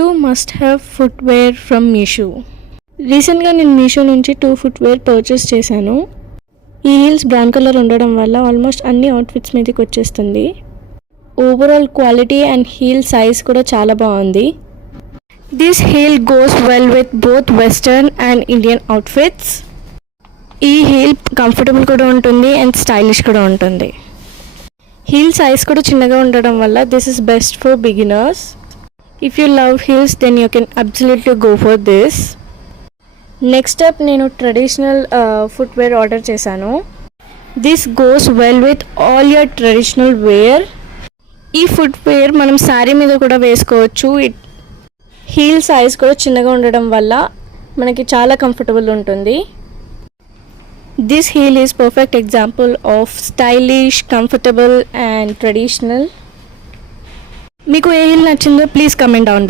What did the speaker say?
Two must have footwear from Meesho. రీసెంట్గా నేను మీషో నుంచి 2 ఫుట్వేర్ పర్చేస్ చేశాను. ఈ హీల్స్ బ్రౌన్ కలర్ ఉండడం వల్ల ఆల్మోస్ట్ అన్ని అవుట్ఫిట్స్ మీదకి వచ్చేస్తుంది. Overall quality and heel size కూడా చాలా బాగుంది. This heel goes well with both western and Indian outfits. ఈ హీల్ కంఫర్టబుల్ కూడా ఉంటుంది అండ్ స్టైలిష్ కూడా ఉంటుంది. హీల్ సైజ్ కూడా చిన్నగా ఉండడం వల్ల this is best for beginners. If you love heels then you can absolutely go for this. Next up నేను ట్రెడిషనల్ ఫుట్వేర్ ఆర్డర్ చేశాను. This goes well with all your traditional wear. ఈ footwear మనం శారీ మీద కూడా వేసుకోవచ్చు. హీల్ సైజ్ కూడా చిన్నగా ఉండడం వల్ల మనకి చాలా కంఫర్టబుల్ ఉంటుంది. This heel is perfect example of stylish, comfortable and traditional. మీకు ఏ హీల్ నచ్చిందో ప్లీజ్ కమెంట్ డౌన్.